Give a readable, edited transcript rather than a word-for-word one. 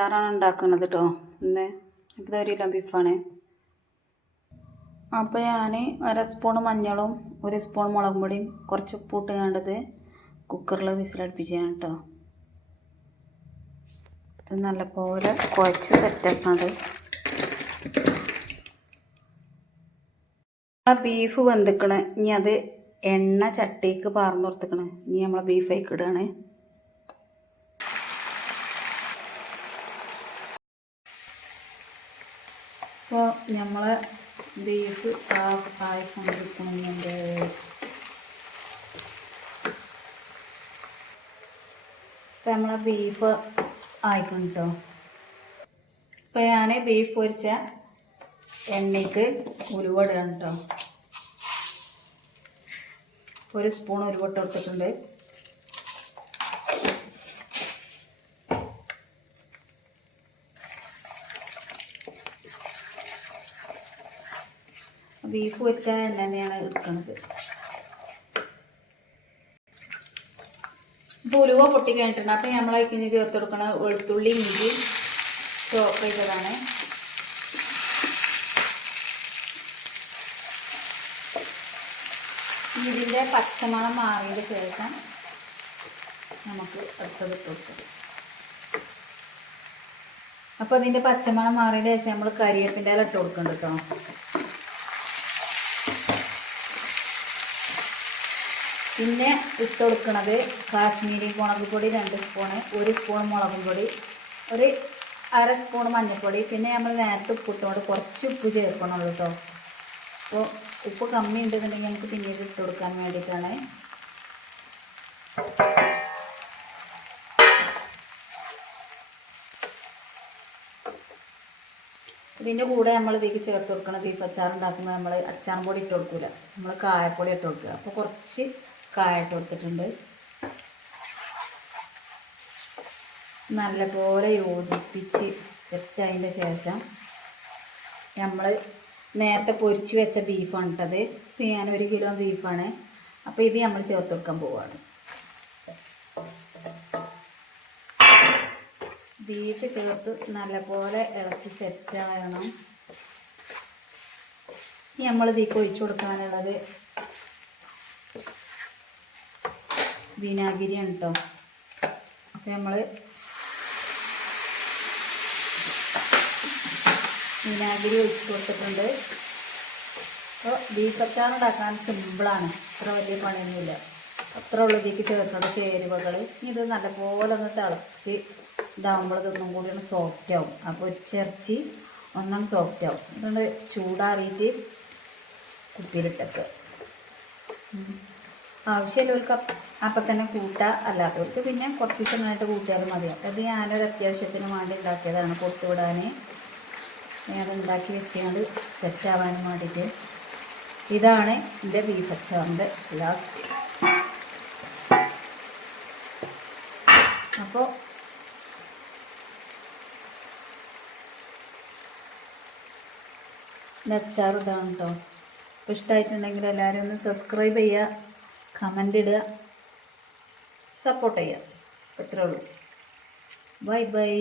അച്ചാറാണ് ഉണ്ടാക്കുന്നത് കേട്ടോ. ഇന്ന് ഇപ്പോൾ 1 കിലോ ബീഫാണ്. അപ്പോൾ ഞാൻ 1 സ്പൂൺ മഞ്ഞളും 1 സ്പൂൺ മുളക് പൊടിയും കുറച്ച് ഉപ്പിട്ട് കണ്ടത് കുക്കറിൽ വിസിലടുപ്പിച്ചാണ് കേട്ടോ. ഇത് നല്ലപോലെ കുഴച്ച് സെറ്റാക്കണത്. ബീഫ് വെന്തിക്കണ്. ഇനി അത് എണ്ണ ചട്ടിക്ക് പാർന്ന് കൊടുത്തിക്കണ്. ഇനി നമ്മളെ ബീഫ് ഇടുകയാണ്. അപ്പോൾ നമ്മളെ ബീഫ് ആയിക്കൊണ്ടിരിക്കുന്നുണ്ട്. ഇപ്പം നമ്മളെ ബീഫ് ആയിക്കണം കേട്ടോ. ഇപ്പം ഞാൻ ബീഫ് പൊരിച്ച എണ്ണയ്ക്ക് ഉലുവ ഇടുകയാണ് കേട്ടോ. 1 സ്പൂൺ ഉലുവ ഇട്ട് കൊടുത്തിട്ടുണ്ട്. ബീഫ് പൊരിച്ച എണ്ണ തന്നെയാണ് എടുക്കുന്നത്. ഇപ്പോൾ ഉലുവ പൊട്ടി കഴിഞ്ഞിട്ടുണ്ട്. അപ്പം നമ്മളതിന് ചേർത്ത് കൊടുക്കണ വെളുത്തുള്ളി ഇഞ്ചി ചോപ്പ് ചെയ്തതാണ്. ഇതിൻ്റെ പച്ചമണം മാറിയതിന് ശേഷം നമുക്ക് അടുത്തത് ഇട്ട് കൊടുക്കാം. അപ്പോൾ ഇതിൻ്റെ പച്ചമണം മാറിയതിന് ശേഷം നമ്മൾ കരിവേപ്പിൻ്റെ ഇല ഇട്ട് കൊടുക്കുന്നുണ്ട് കേട്ടോ. പിന്നെ ഇട്ട് കൊടുക്കുന്നത് കാശ്മീരി മുളക് പൊടി 2 സ്പൂണ്, 1 സ്പൂൺ മുളകും പൊടി, 1/2 സ്പൂൺ മഞ്ഞൾപ്പൊടി. പിന്നെ നമ്മൾ നേരത്തെ ഉപ്പിട്ടുകൊണ്ട് കുറച്ച് ഉപ്പ് ചേർക്കണുള്ളൂ കേട്ടോ. അപ്പോൾ ഉപ്പ് കമ്മി ഉണ്ടെന്നുണ്ടെങ്കിൽ ഞങ്ങൾക്ക് പിന്നീട് ഇട്ട് കൊടുക്കാൻ വേണ്ടിയിട്ടാണ്. ഇതിൻ്റെ കൂടെ നമ്മൾ ഇതിലേക്ക് ചേർത്ത് കൊടുക്കണം. ബീഫ് അച്ചാർ ഉണ്ടാക്കുമ്പോൾ നമ്മൾ അച്ചാർ പൊടി ഇട്ട് കൊടുക്കില്ല, നമ്മൾ കായപ്പൊടി ഇട്ട് കൊടുക്കുക. അപ്പോൾ കുറച്ച് കായ ഇട്ട് കൊടുത്തിട്ടുണ്ട്. നല്ലപോലെ യോജിപ്പിച്ച് സെറ്റായതിൻ്റെ ശേഷം നമ്മൾ നേരത്തെ പൊരിച്ച് വെച്ച ബീഫാണ് ഇട്ടത്. ഇത് ഞാൻ 1 കിലോ ബീഫാണ്. അപ്പോൾ ഇത് നമ്മൾ ചേർത്ത് കൊടുക്കാൻ പോവുകയാണ്. ബീഫ് ചേർത്ത് നല്ലപോലെ ഇളക്കി സെറ്റാകണം. ഇനി നമ്മൾ ഇതിലേക്ക് ഒഴിച്ചു കൊടുക്കാനുള്ളത് വിനാഗിരിയാണ് കേട്ടോ. അപ്പോൾ നമ്മൾ വിനാഗിരി ഒഴിച്ച് കൊടുത്തിട്ടുണ്ട്. അപ്പോൾ ബീഫ് അച്ചാർ ഉണ്ടാക്കാൻ സിമ്പിളാണ്, അത്ര വലിയ പണിയൊന്നുമില്ല. അത്ര ഉള്ളൂ ഇതിലേക്ക് ചേർക്കേണ്ട ചേരുവകൾ. ഇത് നല്ലപോലെ ഒന്ന് തിളച്ച് ഇതാകുമ്പോൾ ഇതൊന്നും കൂടി ഒന്ന് സോഫ്റ്റ് ആവും. അപ്പോൾ പൊരിച്ചിറച്ചി ഒന്നും സോഫ്റ്റ് ആവും. അതുകൊണ്ട് ചൂടാറിയിട്ട് കുപ്പിയിലിട്ടൊക്കെ ആവശ്യമുള്ളവർക്ക് അപ്പം തന്നെ കൂട്ടുക, അല്ലാത്തവർക്ക് പിന്നെ കുറച്ച് ദിവസമായിട്ട് കൂട്ടിയാലും മതിയാവും. അത് ഞാനൊരു അത്യാവശ്യത്തിന് വേണ്ടി ഉണ്ടാക്കിയതാണ്, കൊടുത്തുവിടാൻ. ഞാൻ ഉണ്ടാക്കി വെച്ചുകൊണ്ട് സെറ്റാവാനും വേണ്ടിയിട്ട്. ഇതാണ് എൻ്റെ ബീഫ് അച്ചാറിൻ്റെ ലാസ്റ്റ്. അപ്പോൾ എൻ്റെ അച്ചാർ ഇതാണ് കേട്ടോ. അപ്പോൾ ഇഷ്ടമായിട്ടുണ്ടെങ്കിൽ എല്ലാവരും ഒന്ന് സബ്സ്ക്രൈബ് ചെയ്യുക, കമൻ്റ് ഇടുക, സപ്പോർട്ട് ചെയ്യുക. അത്രേ ഉള്ളൂ. Bye bye.